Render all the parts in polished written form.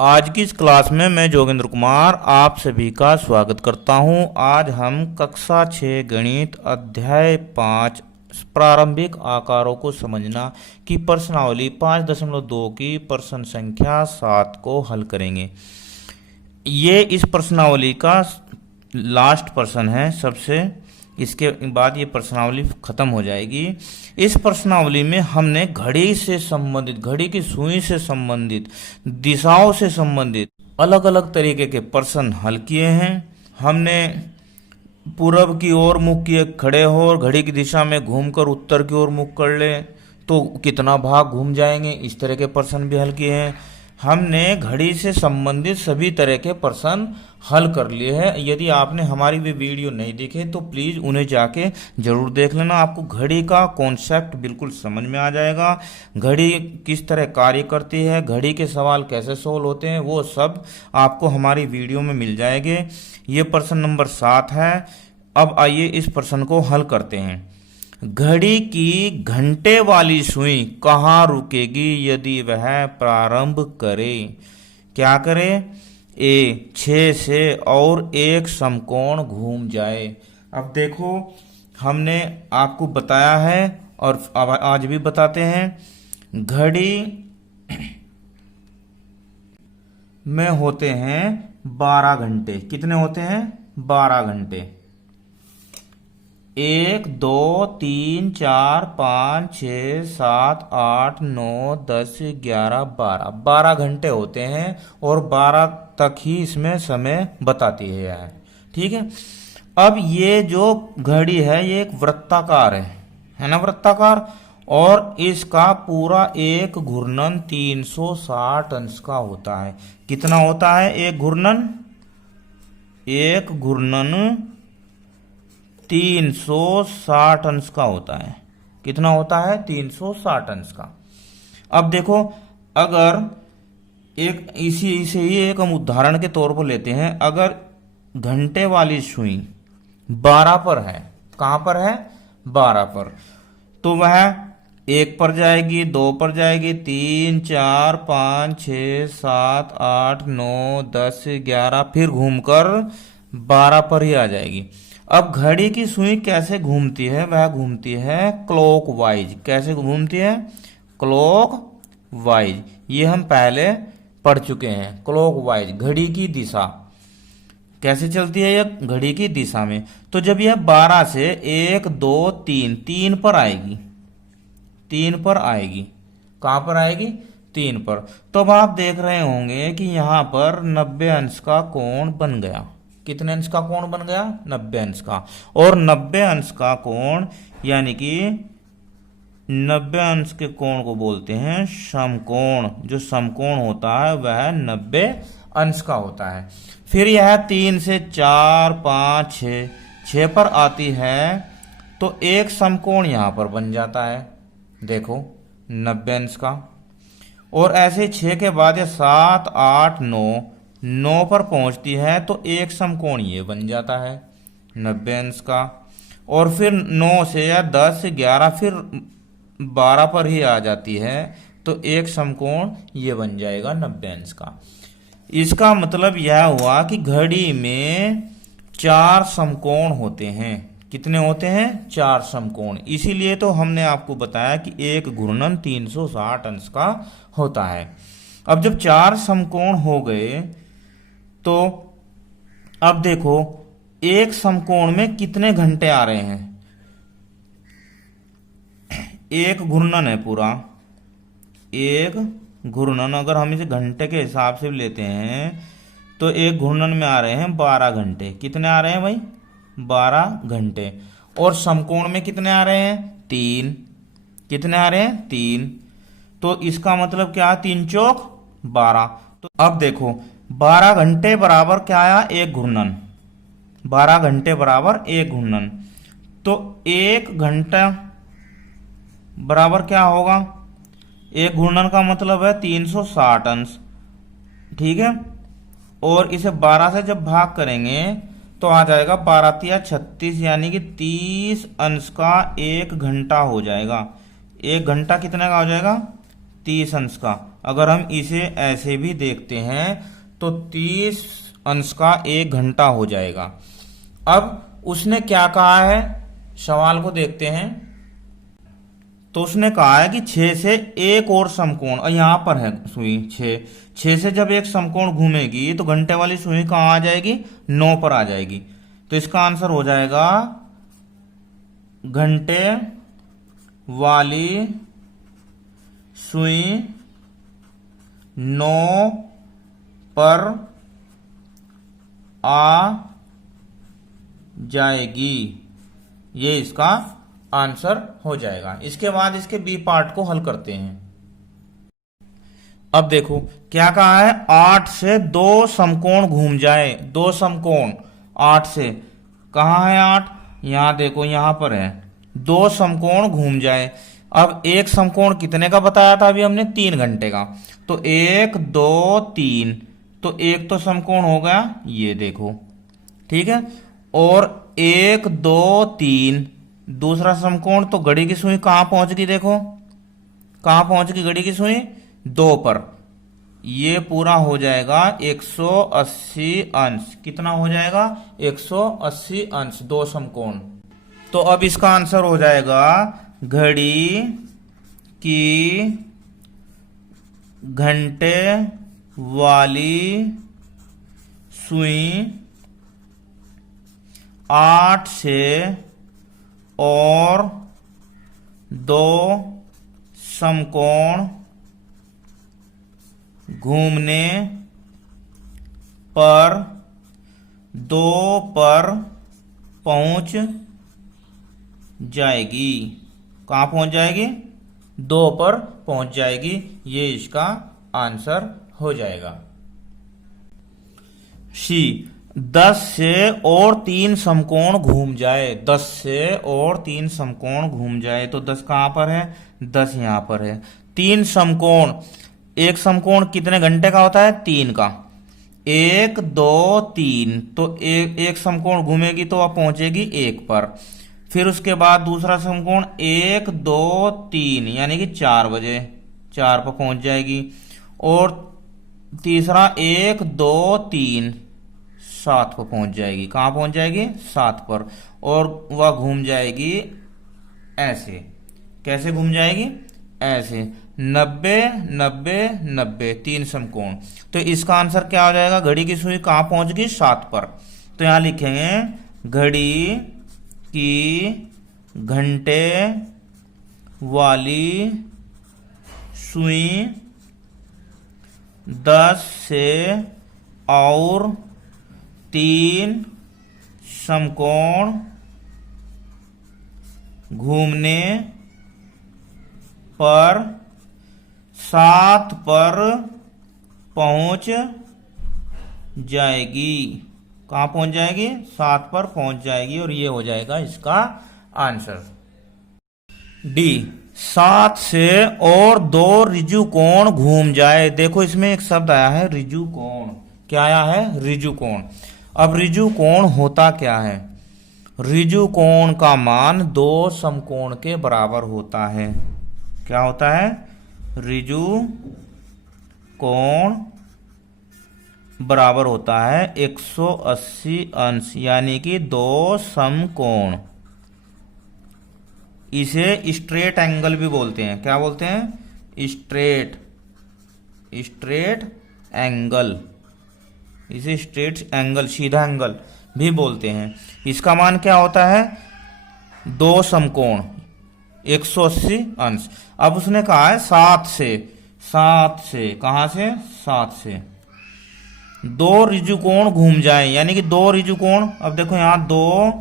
आज की इस क्लास में मैं जोगेंद्र कुमार आप सभी का स्वागत करता हूं। आज हम कक्षा 6 गणित अध्याय 5 प्रारंभिक आकारों को समझना की प्रश्नावली 5.2 की प्रश्न संख्या 7 को हल करेंगे। ये इस प्रश्नावली का लास्ट प्रश्न है सबसे, इसके बाद ये प्रश्नावली खत्म हो जाएगी। इस प्रश्नावली में हमने घड़ी से संबंधित, घड़ी की सुई से संबंधित, दिशाओं से संबंधित अलग अलग तरीके के प्रश्न हल किए हैं। हमने पूरब की ओर मुख किए खड़े हो और घड़ी की दिशा में घूमकर उत्तर की ओर मुख कर ले तो कितना भाग घूम जाएंगे, इस तरह के प्रश्न भी हल किए हैं। हमने घड़ी से संबंधित सभी तरह के प्रश्न हल कर लिए हैं। यदि आपने हमारी भी वीडियो नहीं देखे तो प्लीज़ उन्हें जाके जरूर देख लेना, आपको घड़ी का कॉन्सेप्ट बिल्कुल समझ में आ जाएगा। घड़ी किस तरह कार्य करती है, घड़ी के सवाल कैसे सोल्व होते हैं, वो सब आपको हमारी वीडियो में मिल जाएंगे। ये प्रश्न नंबर 7 है। अब आइए इस प्रश्न को हल करते हैं। घड़ी की घंटे वाली सुई कहाँ रुकेगी यदि वह प्रारंभ करे? क्या करे? ए 6 से और एक समकोण घूम जाए। अब देखो, हमने आपको बताया है और अब आज भी बताते हैं, घड़ी में होते हैं 12 घंटे। कितने होते हैं? 12 घंटे। 1 2 3 4 5 6 7 8 9 10 11 12 12 घंटे होते हैं और 12 तक ही इसमें समय बताती है। ठीक है। अब ये जो घड़ी है ये एक वृत्ताकार है ना, वृत्ताकार, और इसका पूरा एक घूर्णन 360 अंश का होता है। कितना होता है एक घूर्णन? एक घूर्णन 360 अंश का होता है। कितना होता है? 360 अंश का। अब देखो, अगर एक इसी से ही एक हम उदाहरण के तौर पर लेते हैं। अगर घंटे वाली सुई 12 पर है, कहां पर है? 12 पर, तो वह 1 पर जाएगी, 2 पर जाएगी, 3 4 5 6 7 8 9 10 11, फिर घूमकर 12 पर ही आ जाएगी। अब घड़ी की सुई कैसे घूमती है? वह घूमती है क्लॉकवाइज। कैसे घूमती है? क्लॉकवाइज। ये हम पहले पढ़ चुके हैं। क्लॉकवाइज घड़ी की दिशा कैसे चलती है? यह घड़ी की दिशा में। तो जब यह 12 से 1 2 3 पर आएगी, 3 पर आएगी, कहां पर आएगी? 3 पर। तो अब आप देख रहे होंगे कि यहां पर 90 अंश का कोण बन गया। कितने अंश का कोण बन गया? 90 अंश का। और 90 अंश का कोण यानी कि 90 अंश के कोण को बोलते हैं समकोण। जो समकोण होता है वह 90 अंश का होता है। फिर यह 3 से 4 5 6 पर आती है तो एक समकोण यहां पर बन जाता है, देखो 90 अंश का। और ऐसे 6 के बाद यह 7 8 9 पर पहुंचती है तो एक समकोण ये बन जाता है 90 अंश का। और फिर 9 से या 10 11 फिर 12 पर ही आ जाती है तो एक समकोण ये बन जाएगा 90 अंश का। इसका मतलब यह हुआ कि घड़ी में 4 समकोण होते हैं। कितने होते हैं? 4 समकोण। इसीलिए तो हमने आपको बताया कि एक घूर्णन 360 अंश का होता है। अब जब 4 समकोण हो गए तो अब देखो, एक समकोण में कितने घंटे आ रहे हैं? एक घूर्णन है पूरा, एक घूर्णन अगर हम इसे घंटे के हिसाब से लेते हैं तो एक घूर्णन में आ रहे हैं 12 घंटे। कितने आ रहे हैं भाई? 12 घंटे। और समकोण में कितने आ रहे हैं? 3। कितने आ रहे हैं? 3। तो इसका मतलब क्या? 3 चौक 12। तो अब देखो, 12 घंटे बराबर क्या आया? एक घूर्णन। 12 घंटे बराबर एक घूर्णन। तो 1 घंटा बराबर क्या होगा? एक घूर्णन का मतलब है 360 अंश। ठीक है। और इसे 12 से जब भाग करेंगे तो आ जाएगा 12 तिया 36, यानी कि 30 अंश का एक घंटा हो जाएगा। एक घंटा कितने का हो जाएगा? 30 अंश का। अगर हम इसे ऐसे भी देखते हैं तो 30 अंश का 1 घंटा हो जाएगा। अब उसने क्या कहा है, सवाल को देखते हैं। तो उसने कहा है कि 6 से एक और समकोण, और यहां पर है सुई 6 से जब एक समकोण घूमेगी तो घंटे वाली सुई कहाँ आ जाएगी, 9 पर आ जाएगी। तो इसका आंसर हो जाएगा घंटे वाली सुई 9 पर आ जाएगी। ये इसका आंसर हो जाएगा। इसके बाद इसके बी पार्ट को हल करते हैं। अब देखो क्या कहा है, 8 से 2 समकोण घूम जाए। 2 समकोण 8 से, कहाँ है 8, यहां देखो यहां पर है। 2 समकोण घूम जाए। अब एक समकोण कितने का बताया था अभी हमने, 3 घंटे का। तो 1 2 3, तो एक तो समकोण हो गया, ये देखो, ठीक है। और 1 2 3 दूसरा समकोण, तो घड़ी की सुई कहां पहुंच गई, देखो कहां पहुंच गई घड़ी की सुई, 2 पर। ये पूरा हो जाएगा 180 अंश। कितना हो जाएगा, 180 अंश, 2 समकोण। तो अब इसका आंसर हो जाएगा घड़ी की घंटे वाली सुई 8 से और 2 समकोण घूमने पर 2 पर पहुंच जाएगी। कहां पहुंच जाएगी, 2 पर पहुंच जाएगी। ये इसका आंसर हो जाएगा। सी, 10 से और 3 समकोण घूम जाए। 10 से और 3 समकोण घूम जाए। तो 10 कहां पर है, 10 यहां पर है। 3 समकोण, एक समकोण कितने घंटे का होता है, 3 का। 1 2 3, तो एक समकोण घूमेगी तो वह पहुंचेगी 1 पर। फिर उसके बाद दूसरा समकोण 1 2 3, यानी कि 4 बजे 4 पर पहुंच जाएगी। और तीसरा 1 2 3 7 पर पहुंच जाएगी। कहां पहुंच जाएगी, 7 पर। और वह घूम जाएगी ऐसे। कैसे घूम जाएगी, ऐसे 90 90 90, 3 समकोण। तो इसका आंसर क्या हो जाएगा, घड़ी की सुई कहां पहुंच गई, 7 पर। तो यहां लिखेंगे घड़ी की घंटे वाली सुई 10 से और 3 समकोण घूमने पर 7 पर पहुंच जाएगी। कहां पहुंच जाएगी, 7 पर पहुंच जाएगी। और ये हो जाएगा इसका आंसर। डी, 7 से और 2 ऋजु कोण घूम जाए। देखो इसमें एक शब्द आया है ऋजु कोण। क्या आया है, ऋजु कोण। अब ऋजु कोण होता क्या है, ऋजु कोण का मान 2 समकोण के बराबर होता है। क्या होता है, ऋजु कोण बराबर होता है 180 अंश, यानी कि 2 समकोण। इसे स्ट्रेट एंगल भी बोलते हैं। क्या बोलते हैं, स्ट्रेट एंगल। इसे स्ट्रेट एंगल, सीधा एंगल भी बोलते हैं। इसका मान क्या होता है, 2 समकोण 180 अंश। अब उसने कहा है 7 से, कहां से, 7 से 2 ऋजुकोण घूम जाए, यानी कि 2 ऋजुकोण। अब देखो यहां 2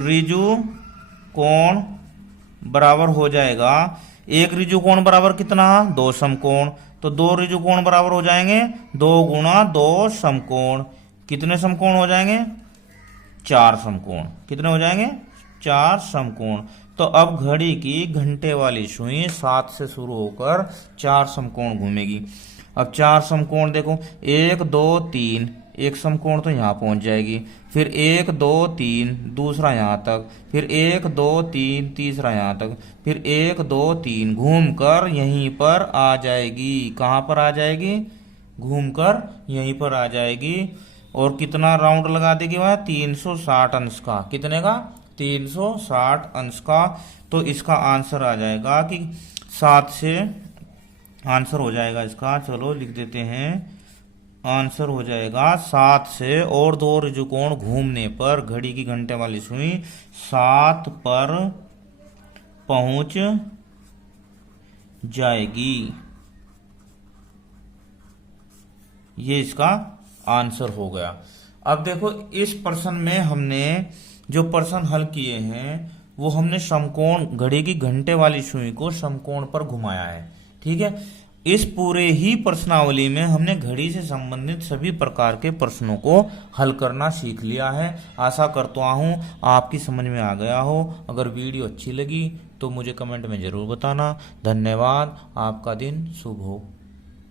ऋजुकोण बराबर हो जाएगा, एक ऋजुकोण बराबर कितना, 2 समकोण। तो 2 ऋजुकोण बराबर हो जाएंगे 2 गुणा 2 समकोण। कितने समकोण हो जाएंगे, 4 समकोण। कितने हो जाएंगे, 4 समकोण। तो अब घड़ी की घंटे वाली सुई 7 से शुरू होकर 4 समकोण घूमेगी। अब 4 समकोण देखो, 1 2 3, एक समकोण तो यहाँ पहुंच जाएगी, फिर 1 2 3 दूसरा यहाँ तक, फिर 1 2 3 तीसरा यहाँ तक, फिर 1 2 3 घूमकर यहीं पर आ जाएगी। कहाँ पर आ जाएगी? घूमकर यहीं पर आ जाएगी। और कितना राउंड लगा देगी वह? 360 अंश का। कितने का? 360 अंश का। तो इसका आंसर आ जाएगा कि 7 से आंसर हो जाएगा इसका। चलो लिख देते हैं, आंसर हो जाएगा 7 से। और दो ऋजुकोण घूमने पर घड़ी की घंटे वाली सुई 7 पर पहुंच जाएगी। ये इसका आंसर हो गया। अब देखो इस प्रश्न में हमने जो प्रश्न हल किए हैं वो हमने समकोण, घड़ी की घंटे वाली सुई को समकोण पर घुमाया है। ठीक है, इस पूरे ही प्रश्नावली में हमने घड़ी से संबंधित सभी प्रकार के प्रश्नों को हल करना सीख लिया है। आशा करता हूँ आपकी समझ में आ गया हो। अगर वीडियो अच्छी लगी तो मुझे कमेंट में जरूर बताना। धन्यवाद। आपका दिन शुभ हो।